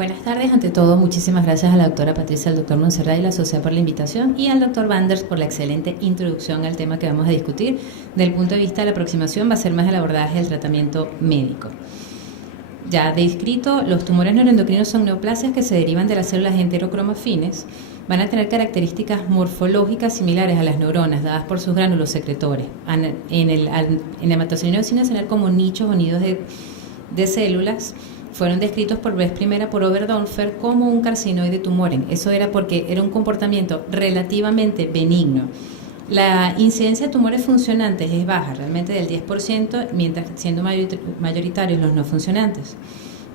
Buenas tardes, ante todo muchísimas gracias a la doctora Patricia, al doctor Montserrat y la sociedad por la invitación y al doctor Vanders por la excelente introducción al tema que vamos a discutir. Desde el punto de vista de la aproximación va a ser más el abordaje del tratamiento médico. Ya descrito, los tumores neuroendocrinos son neoplasias que se derivan de las células enterocromafines. Van a tener características morfológicas similares a las neuronas dadas por sus gránulos secretores. En la hematoxilina tener como nichos o nidos de células. Fueron descritos por vez primera por Oberdorfer como un carcinoide tumoren. Eso era porque era un comportamiento relativamente benigno. La incidencia de tumores funcionantes es baja, realmente del 10%, mientras siendo mayoritarios los no funcionantes.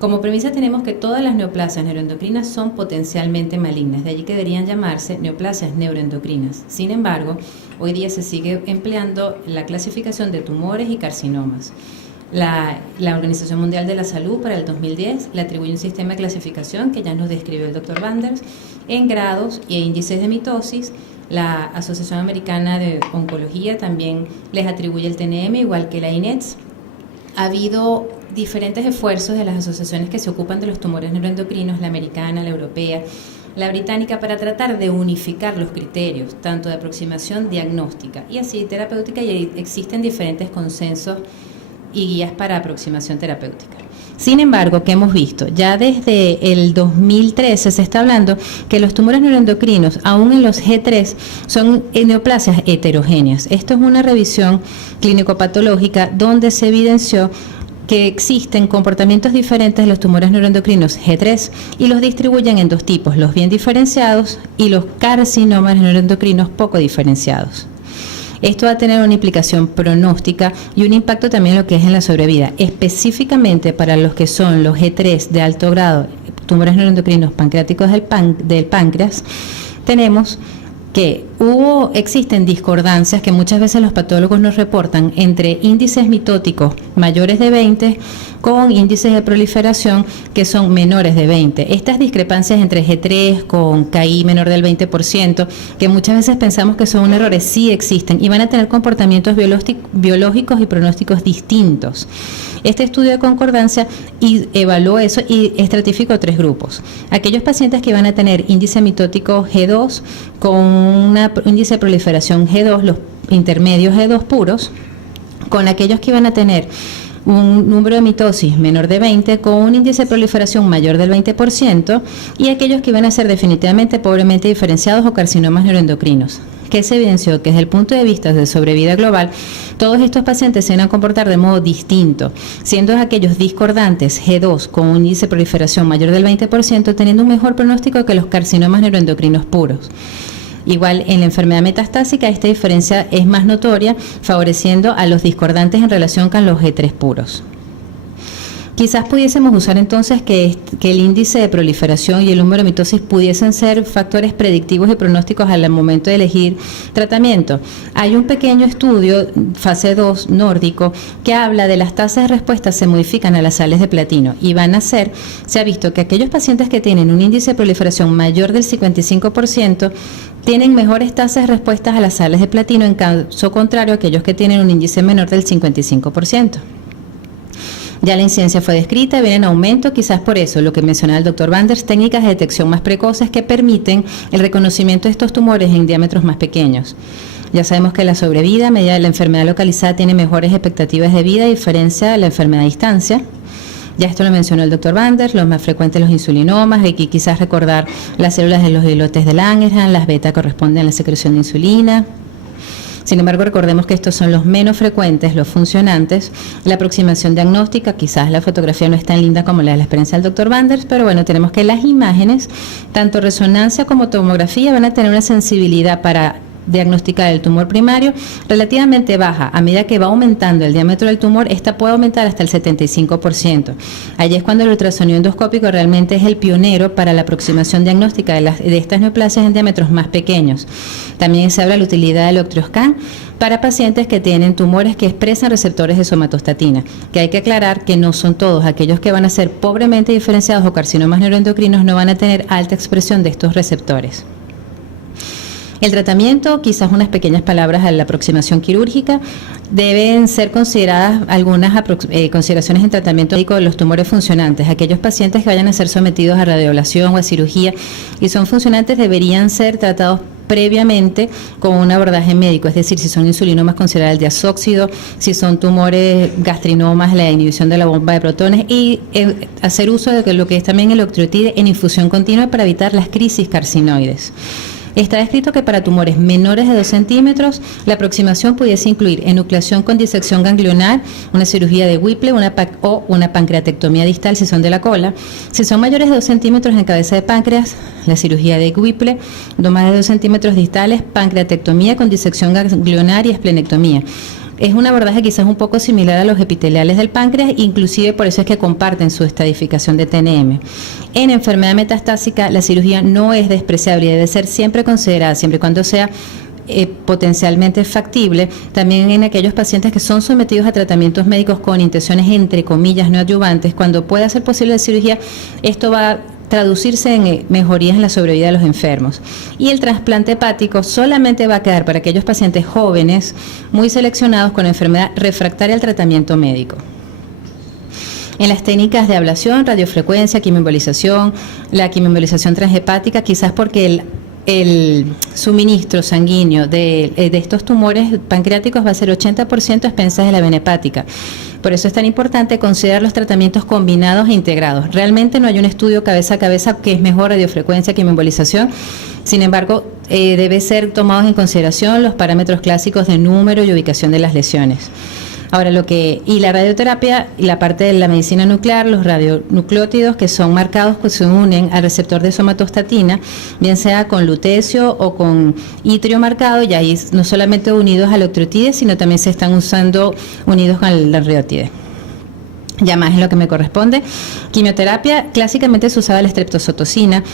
Como premisa tenemos que todas las neoplasias neuroendocrinas son potencialmente malignas, de allí que deberían llamarse neoplasias neuroendocrinas. Sin embargo, hoy día se sigue empleando la clasificación de tumores y carcinomas. La Organización Mundial de la Salud para el 2010 le atribuye un sistema de clasificación que ya nos describió el doctor Vanders en grados e índices de mitosis. La Asociación Americana de Oncología también les atribuye el TNM, igual que la INETS. Ha habido diferentes esfuerzos de las asociaciones que se ocupan de los tumores neuroendocrinos, la americana, la europea, la británica, para tratar de unificar los criterios, tanto de aproximación diagnóstica y así terapéutica, y existen diferentes consensos y guías para aproximación terapéutica. Sin embargo, ¿qué hemos visto? Ya desde el 2013 se está hablando que los tumores neuroendocrinos, aún en los G3, son neoplasias heterogéneas. Esto es una revisión clínico-patológica donde se evidenció que existen comportamientos diferentes de los tumores neuroendocrinos G3 y los distribuyen en dos tipos, los bien diferenciados y los carcinomas neuroendocrinos poco diferenciados. Esto va a tener una implicación pronóstica y un impacto también en lo que es en la sobrevida, específicamente para los que son los G3 de alto grado, tumores neuroendocrinos pancreáticos del páncreas. Tenemos que existen discordancias que muchas veces los patólogos nos reportan entre índices mitóticos mayores de 20 con índices de proliferación que son menores de 20. Estas discrepancias entre G3 con KI menor del 20%, que muchas veces pensamos que son errores, sí existen y van a tener comportamientos biológicos y pronósticos distintos. Este estudio de concordancia evaluó eso y estratificó tres grupos. Aquellos pacientes que van a tener índice mitótico G2 con un índice de proliferación G2, los intermedios G2 puros, con aquellos que iban a tener un número de mitosis menor de 20 con un índice de proliferación mayor del 20% y aquellos que iban a ser definitivamente pobremente diferenciados o carcinomas neuroendocrinos. Que se evidenció que desde el punto de vista de sobrevida global, todos estos pacientes se van a comportar de modo distinto, siendo aquellos discordantes G2 con un índice de proliferación mayor del 20% teniendo un mejor pronóstico que los carcinomas neuroendocrinos puros. Igual en la enfermedad metastásica esta diferencia es más notoria, favoreciendo a los discordantes en relación con los G3 puros. Quizás pudiésemos usar entonces que el índice de proliferación y el número de mitosis pudiesen ser factores predictivos y pronósticos al momento de elegir tratamiento. Hay un pequeño estudio, fase 2 nórdico, que habla de las tasas de respuesta se modifican a las sales de platino y se ha visto que aquellos pacientes que tienen un índice de proliferación mayor del 55% tienen mejores tasas de respuesta a las sales de platino, en caso contrario a aquellos que tienen un índice menor del 55%. Ya la incidencia fue descrita, viene en aumento, quizás por eso, lo que mencionaba el doctor Vanders, técnicas de detección más precoces que permiten el reconocimiento de estos tumores en diámetros más pequeños. Ya sabemos que la sobrevida a medida de la enfermedad localizada tiene mejores expectativas de vida a diferencia de la enfermedad a distancia. Ya esto lo mencionó el doctor Vanders, los más frecuentes los insulinomas, aquí quizás recordar las células de los islotes de Langerhans, las beta corresponden a la secreción de insulina. Sin embargo, recordemos que estos son los menos frecuentes, los funcionantes. La aproximación diagnóstica, quizás la fotografía no es tan linda como la de la experiencia del doctor Vanders, pero bueno, tenemos que las imágenes, tanto resonancia como tomografía, van a tener una sensibilidad para diagnosticar el tumor primario relativamente baja. A medida que va aumentando el diámetro del tumor, esta puede aumentar hasta el 75%. Allí es cuando el ultrasonido endoscópico realmente es el pionero para la aproximación diagnóstica de estas neoplasias en diámetros más pequeños. También se habla de la utilidad del Octreoscan para pacientes que tienen tumores que expresan receptores de somatostatina, que hay que aclarar que no son todos. Aquellos que van a ser pobremente diferenciados o carcinomas neuroendocrinos no van a tener alta expresión de estos receptores. El tratamiento, quizás unas pequeñas palabras a la aproximación quirúrgica. Deben ser consideradas algunas consideraciones en tratamiento médico de los tumores funcionantes. Aquellos pacientes que vayan a ser sometidos a radioablación o a cirugía y son funcionantes deberían ser tratados previamente con un abordaje médico, es decir, si son insulinomas, considerar el diazóxido, si son tumores gastrinomas, la inhibición de la bomba de protones y hacer uso de lo que es también el octreotide en infusión continua para evitar las crisis carcinoides. Está descrito que para tumores menores de 2 centímetros, la aproximación pudiese incluir enucleación con disección ganglionar, una cirugía de Whipple o una pancreatectomía distal si son de la cola. Si son mayores de 2 centímetros en cabeza de páncreas, la cirugía de Whipple, no más de 2 centímetros distales, pancreatectomía con disección ganglionar y esplenectomía. Es un abordaje quizás un poco similar a los epiteliales del páncreas, inclusive por eso es que comparten su estadificación de TNM. En enfermedad metastásica, la cirugía no es despreciable y debe ser siempre considerada, siempre y cuando sea potencialmente factible, también en aquellos pacientes que son sometidos a tratamientos médicos con intenciones entre comillas no adyuvantes. Cuando pueda ser posible la cirugía, esto va a traducirse en mejorías en la sobrevida de los enfermos. Y el trasplante hepático solamente va a quedar para aquellos pacientes jóvenes muy seleccionados con enfermedad refractaria al tratamiento médico. En las técnicas de ablación, radiofrecuencia, quimioembolización, la quimioembolización transhepática, quizás porque el suministro sanguíneo de estos tumores pancreáticos va a ser 80% a expensas de la vena hepática. Por eso es tan importante considerar los tratamientos combinados e integrados. Realmente no hay un estudio cabeza a cabeza que es mejor radiofrecuencia que quimioembolización. Sin embargo, debe ser tomados en consideración los parámetros clásicos de número y ubicación de las lesiones. Ahora, y la radioterapia y la parte de la medicina nuclear, los radionucleótidos que son marcados que se unen al receptor de somatostatina, bien sea con lutecio o con itrio marcado, y ahí no solamente unidos al octreotide, sino también se están usando unidos con la reotide. Ya más en lo que me corresponde. Quimioterapia, clásicamente se usaba la streptozotocina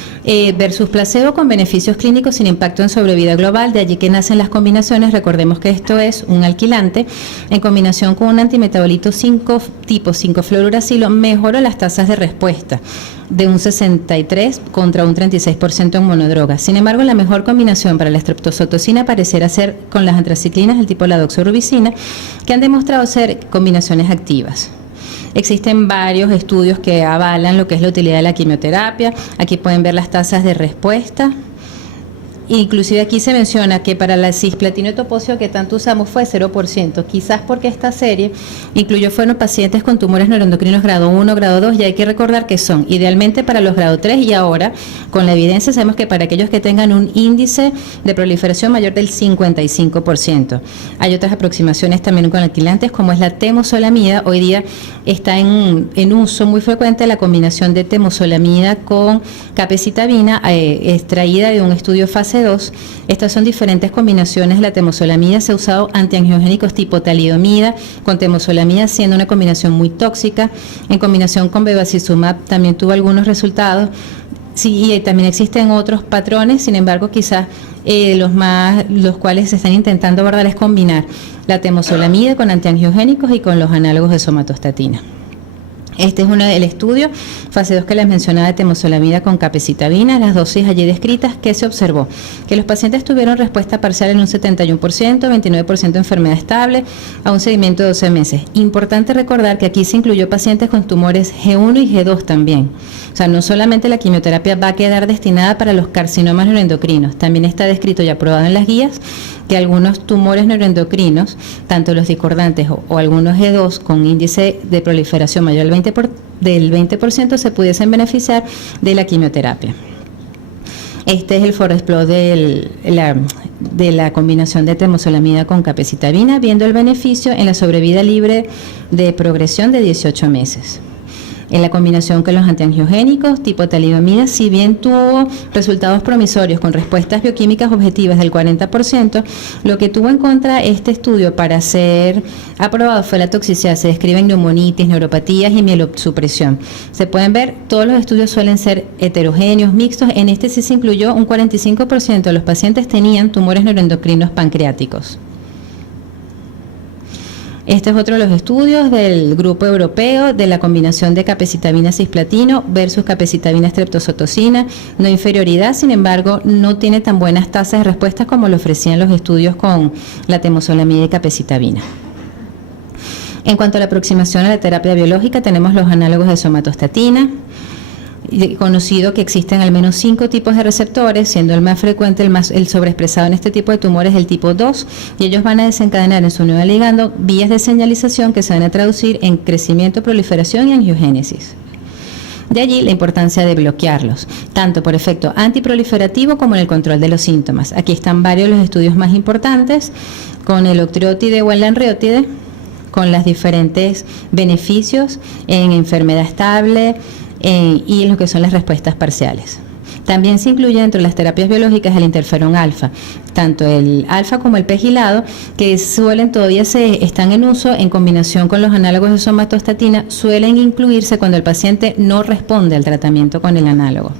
versus placebo con beneficios clínicos sin impacto en sobrevida global, de allí que nacen las combinaciones. Recordemos que esto es un alquilante en combinación con un antimetabolito tipo 5-fluoruracilo, mejora las tasas de respuesta de un 63 contra un 36% en monodroga. Sin embargo, la mejor combinación para la streptozotocina pareciera ser con las antraciclinas del tipo la doxorubicina, que han demostrado ser combinaciones activas. Existen varios estudios que avalan lo que es la utilidad de la quimioterapia. Aquí pueden ver las tasas de respuesta. Inclusive aquí se menciona que para la cisplatino y topocio que tanto usamos fue 0%, quizás porque esta serie fueron pacientes con tumores neuroendocrinos grado 1, grado 2, y hay que recordar que son idealmente para los grado 3, y ahora con la evidencia sabemos que para aquellos que tengan un índice de proliferación mayor del 55%. Hay otras aproximaciones también con alquilantes como es la temozolamida. Hoy día está en uso muy frecuente la combinación de temozolamida con capecitabina extraída de un estudio fase 2. Estas son diferentes combinaciones. La temozolamida se ha usado antiangiogénicos tipo talidomida con temozolamida, siendo una combinación muy tóxica. En combinación con bevacizumab también tuvo algunos resultados. Sí, y también existen otros patrones, sin embargo, quizás los cuales se están intentando abordar es combinar la temozolamida con antiangiogénicos y con los análogos de somatostatina. Este es uno del estudio, fase 2 que les mencionaba, de temozolamida con capecitabina, las dosis allí descritas. ¿Qué se observó? Que los pacientes tuvieron respuesta parcial en un 71%, 29% enfermedad estable, a un seguimiento de 12 meses. Importante recordar que aquí se incluyó pacientes con tumores G1 y G2 también. O sea, no solamente la quimioterapia va a quedar destinada para los carcinomas neuroendocrinos, también está descrito y aprobado en las guías que algunos tumores neuroendocrinos, tanto los discordantes o algunos G2 con índice de proliferación mayor del 20%, se pudiesen beneficiar de la quimioterapia. Este es el forexplot de la combinación de temozolamida con capecitabina, viendo el beneficio en la sobrevida libre de progresión de 18 meses. En la combinación con los antiangiogénicos tipo talidomida, si bien tuvo resultados promisorios con respuestas bioquímicas objetivas del 40%, lo que tuvo en contra este estudio para ser aprobado fue la toxicidad. Se describen neumonitis, neuropatías y mielosupresión. Se pueden ver, todos los estudios suelen ser heterogéneos, mixtos. En este sí se incluyó un 45% de los pacientes tenían tumores neuroendocrinos pancreáticos. Este es otro de los estudios del grupo europeo de la combinación de capecitabina cisplatino versus capecitabina streptozotocina. No inferioridad, sin embargo, no tiene tan buenas tasas de respuesta como lo ofrecían los estudios con la temozolomida y capecitabina. En cuanto a la aproximación a la terapia biológica, tenemos los análogos de somatostatina. Conocido que existen al menos 5 tipos de receptores, siendo el más frecuente, el sobreexpresado en este tipo de tumores, el tipo 2, y ellos van a desencadenar en su unión al ligando vías de señalización que se van a traducir en crecimiento, proliferación y angiogénesis. De allí la importancia de bloquearlos, tanto por efecto antiproliferativo como en el control de los síntomas. Aquí están varios de los estudios más importantes, con el octreotide o el lanreotide, con los diferentes beneficios en enfermedad estable, y en lo que son las respuestas parciales. También se incluye dentro de las terapias biológicas el interferón alfa, tanto el alfa como el pegilado, que todavía están en uso en combinación con los análogos de somatostatina, suelen incluirse cuando el paciente no responde al tratamiento con el análogo.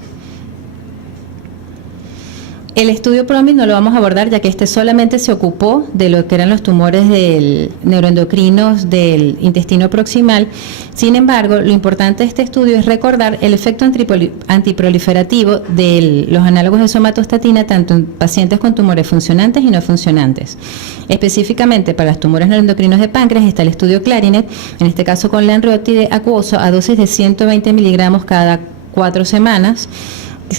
El estudio PROMIS no lo vamos a abordar, ya que este solamente se ocupó de lo que eran los tumores neuroendocrinos del intestino proximal. Sin embargo, lo importante de este estudio es recordar el efecto antiproliferativo de los análogos de somatostatina, tanto en pacientes con tumores funcionantes y no funcionantes. Específicamente para los tumores neuroendocrinos de páncreas está el estudio Clarinet, en este caso con lanreotide acuoso a dosis de 120 miligramos cada 4 semanas,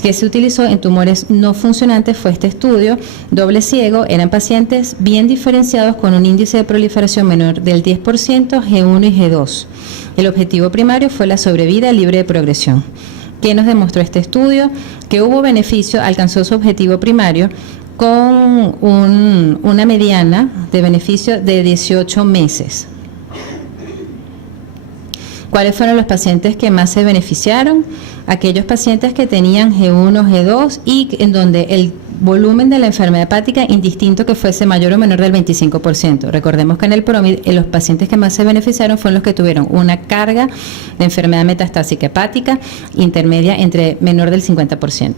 que se utilizó en tumores no funcionantes. Fue este estudio doble ciego, eran pacientes bien diferenciados con un índice de proliferación menor del 10%, G1 y G2. El objetivo primario fue la sobrevida libre de progresión. ¿Qué nos demostró este estudio? Que hubo beneficio, alcanzó su objetivo primario con una mediana de beneficio de 18 meses. ¿Cuáles fueron los pacientes que más se beneficiaron? Aquellos pacientes que tenían G1, G2 y en donde el volumen de la enfermedad hepática, indistinto que fuese mayor o menor del 25%. Recordemos que en el PROMID los pacientes que más se beneficiaron fueron los que tuvieron una carga de enfermedad metastásica hepática intermedia entre menor del 50%.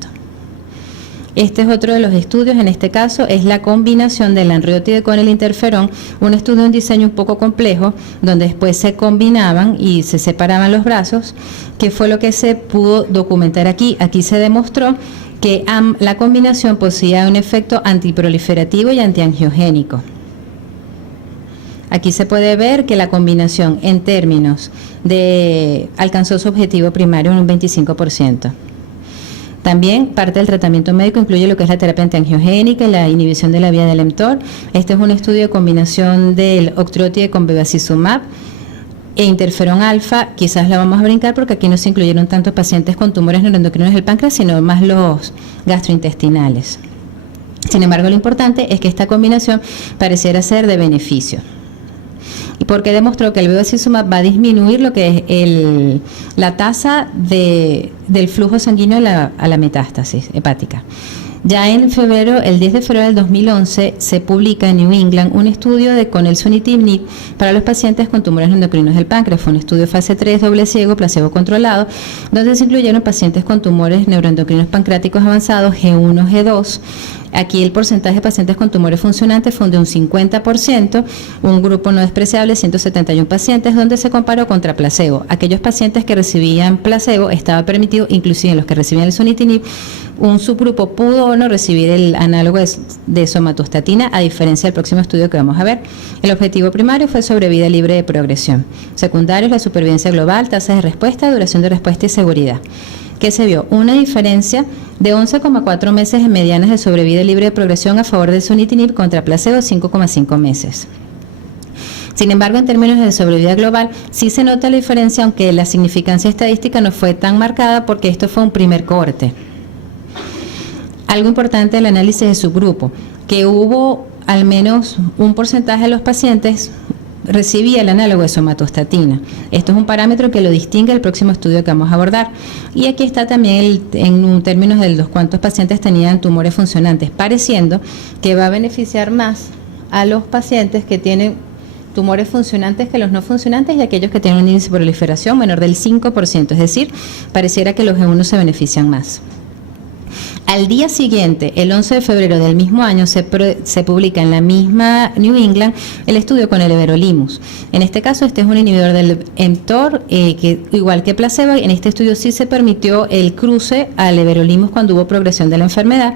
Este es otro de los estudios, en este caso es la combinación del lanreotide con el interferón, un estudio de un diseño un poco complejo, donde después se combinaban y se separaban los brazos, que fue lo que se pudo documentar aquí. Aquí se demostró que la combinación poseía un efecto antiproliferativo y antiangiogénico. Aquí se puede ver que la combinación en términos de alcanzó su objetivo primario en un 25%. También parte del tratamiento médico incluye lo que es la terapia antiangiogénica y la inhibición de la vía del mTOR. Este es un estudio de combinación del octreotide con bevacizumab e interferón alfa. Quizás la vamos a brincar porque aquí no se incluyeron tanto pacientes con tumores neuroendocrinos del páncreas, sino más los gastrointestinales. Sin embargo, lo importante es que esta combinación pareciera ser de beneficio, y porque demostró que el bevacizumab va a disminuir lo que es la tasa del flujo sanguíneo a la metástasis hepática. Ya en febrero, el 10 de febrero del 2011, se publica en New England un estudio con el sunitinib para los pacientes con tumores endocrinos del páncreas. Fue un estudio fase 3, doble ciego, placebo controlado, donde se incluyeron pacientes con tumores neuroendocrinos pancreáticos avanzados, G1, G2. Aquí el porcentaje de pacientes con tumores funcionantes fue de un 50%, un grupo no despreciable, 171 pacientes, donde se comparó contra placebo. Aquellos pacientes que recibían placebo estaba permitido, inclusive en los que recibían el sunitinib, un subgrupo pudo o no recibir el análogo de somatostatina, a diferencia del próximo estudio que vamos a ver. El objetivo primario fue sobrevida libre de progresión. Secundarios, la supervivencia global, tasas de respuesta, duración de respuesta y seguridad. ¿Qué se vio? Una diferencia de 11,4 meses en medianas de sobrevida libre de progresión a favor del sunitinib contra placebo, 5,5 meses. Sin embargo, en términos de sobrevida global, sí se nota la diferencia, aunque la significancia estadística no fue tan marcada porque esto fue un primer cohorte. Algo importante del análisis de subgrupo, que hubo al menos un porcentaje de los pacientes recibía el análogo de somatostatina. Esto es un parámetro que lo distingue del próximo estudio que vamos a abordar. Y aquí está también en términos de los cuántos pacientes tenían tumores funcionantes, pareciendo que va a beneficiar más a los pacientes que tienen tumores funcionantes que los no funcionantes y aquellos que tienen un índice de proliferación menor del 5%, es decir, pareciera que los G1 se benefician más. Al día siguiente, el 11 de febrero del mismo año, se publica en la misma New England el estudio con el everolimus. En este caso, este es un inhibidor del mTOR, que igual que placebo, en este estudio sí se permitió el cruce al everolimus cuando hubo progresión de la enfermedad.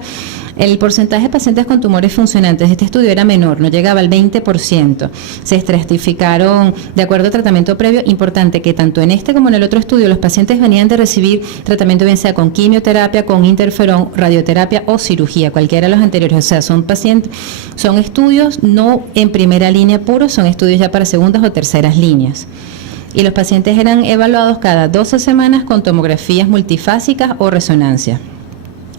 El porcentaje de pacientes con tumores funcionantes de este estudio era menor, no llegaba al 20%. Se estratificaron de acuerdo a tratamiento previo. Importante que tanto en este como en el otro estudio los pacientes venían de recibir tratamiento bien sea con quimioterapia, con interferón, radioterapia o cirugía, cualquiera de los anteriores. O sea, son estudios no en primera línea puro, son estudios ya para segundas o terceras líneas. Y los pacientes eran evaluados cada 12 semanas con tomografías multifásicas o resonancia.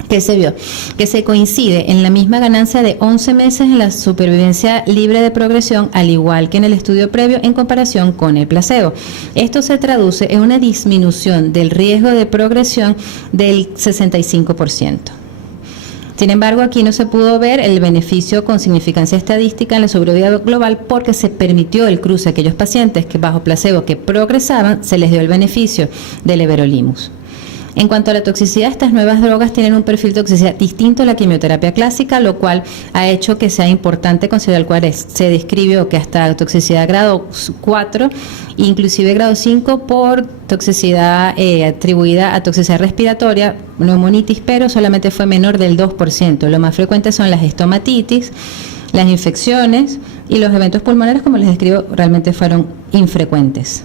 ¿Qué se vio? Que se coincide en la misma ganancia de 11 meses en la supervivencia libre de progresión, al igual que en el estudio previo en comparación con el placebo. Esto se traduce en una disminución del riesgo de progresión del 65%. Sin embargo, aquí no se pudo ver el beneficio con significancia estadística en la sobrevida global porque se permitió el cruce a aquellos pacientes que bajo placebo que progresaban, se les dio el beneficio del everolimus. En cuanto a la toxicidad, estas nuevas drogas tienen un perfil de toxicidad distinto a la quimioterapia clásica, lo cual ha hecho que sea importante considerar cuál se describió que hasta toxicidad grado 4, inclusive grado 5 por toxicidad atribuida a toxicidad respiratoria, neumonitis, pero solamente fue menor del 2%. Lo más frecuente son las estomatitis, las infecciones y los eventos pulmonares, como les describo, realmente fueron infrecuentes.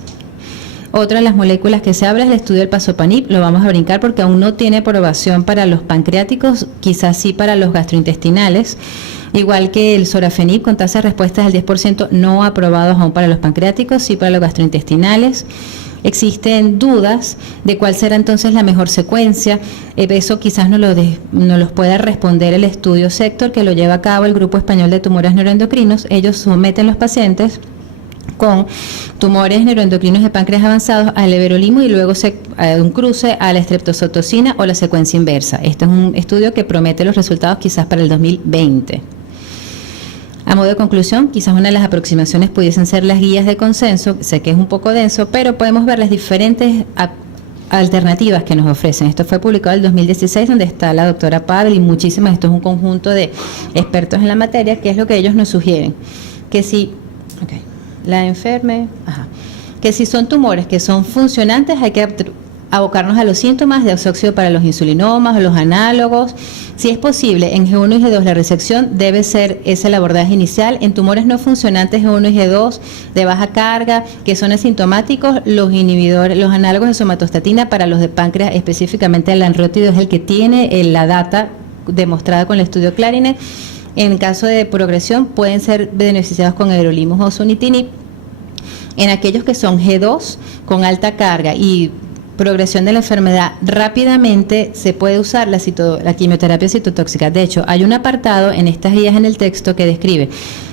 Otra de las moléculas que se habla es el estudio del pazopanib. Lo vamos a brincar porque aún no tiene aprobación para los pancreáticos, quizás sí para los gastrointestinales, igual que el sorafenib con tasa de respuesta del 10%, no aprobados aún para los pancreáticos, sí para los gastrointestinales. Existen dudas de cuál será entonces la mejor secuencia. Eso quizás nos los pueda responder el estudio Sector, que lo lleva a cabo el Grupo Español de Tumores Neuroendocrinos. Ellos someten los pacientes con tumores neuroendocrinos de páncreas avanzados al everolimus y luego un cruce a la streptozotocina o la secuencia inversa. Este es un estudio que promete los resultados quizás para el 2020. A modo de conclusión, quizás una de las aproximaciones pudiesen ser las guías de consenso. Sé que es un poco denso, pero podemos ver las diferentes alternativas que nos ofrecen. Esto fue publicado en el 2016, donde está la doctora Pavel y muchísimas. Esto es un conjunto de expertos en la materia, que es lo que ellos nos sugieren. Que si que si son tumores que son funcionantes, hay que abocarnos a los síntomas de óxido para los insulinomas o los análogos. Si es posible, en G1 y G2 la resección debe ser ese el abordaje inicial. En tumores no funcionantes G1 y G2 de baja carga, que son asintomáticos, los inhibidores, los análogos de somatostatina para los de páncreas, específicamente el lanreotide es el que tiene la data demostrada con el estudio Clarinet. En caso de progresión pueden ser beneficiados con everolimus o sunitinib. En aquellos que son G2 con alta carga y progresión de la enfermedad rápidamente, se puede usar la quimioterapia citotóxica. De hecho, hay un apartado en estas guías en el texto que describe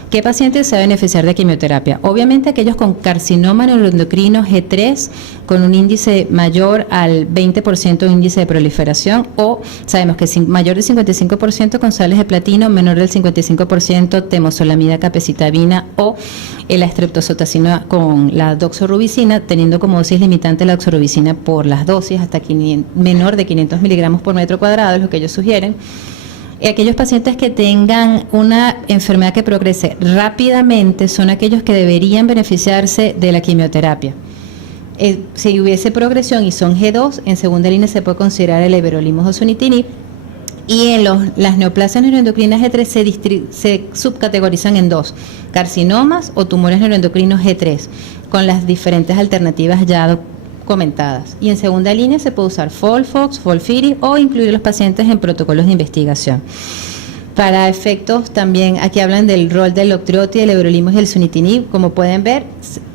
qué pacientes se va a beneficiar de quimioterapia. Obviamente aquellos con carcinoma neuroendocrino G3 con un índice mayor al 20% de índice de proliferación, o sabemos que mayor del 55% con sales de platino, menor del 55% temozolamida capecitabina o la streptozotocina con la doxorubicina, teniendo como dosis limitante la doxorubicina por las dosis hasta menor de 500 miligramos por metro cuadrado, es lo que ellos sugieren. Aquellos pacientes que tengan una enfermedad que progrese rápidamente son aquellos que deberían beneficiarse de la quimioterapia. Si hubiese progresión y son G2, en segunda línea se puede considerar el everolimus o sunitinib. Y en las neoplasias neuroendocrinas G3 se subcategorizan en dos: carcinomas o tumores neuroendocrinos G3, con las diferentes alternativas ya comentadas. Y en segunda línea se puede usar FOLFOX, FOLFIRI o incluir los pacientes en protocolos de investigación. Para efectos también, aquí hablan del rol del octreotide, el everolimus y el sunitinib. Como pueden ver,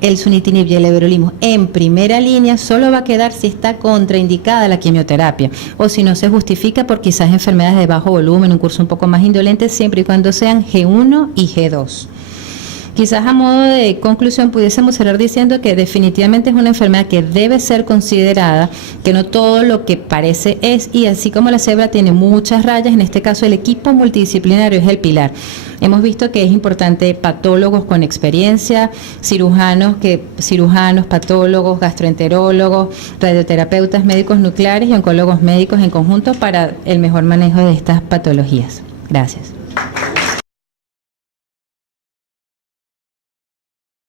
el sunitinib y el everolimus en primera línea solo va a quedar si está contraindicada la quimioterapia o si no se justifica por quizás enfermedades de bajo volumen, un curso un poco más indolente, siempre y cuando sean G1 y G2. Quizás a modo de conclusión pudiésemos cerrar diciendo que definitivamente es una enfermedad que debe ser considerada, que no todo lo que parece es, y así como la cebra tiene muchas rayas, en este caso el equipo multidisciplinario es el pilar. Hemos visto que es importante patólogos con experiencia, cirujanos, patólogos, gastroenterólogos, radioterapeutas, médicos nucleares y oncólogos médicos en conjunto para el mejor manejo de estas patologías. Gracias.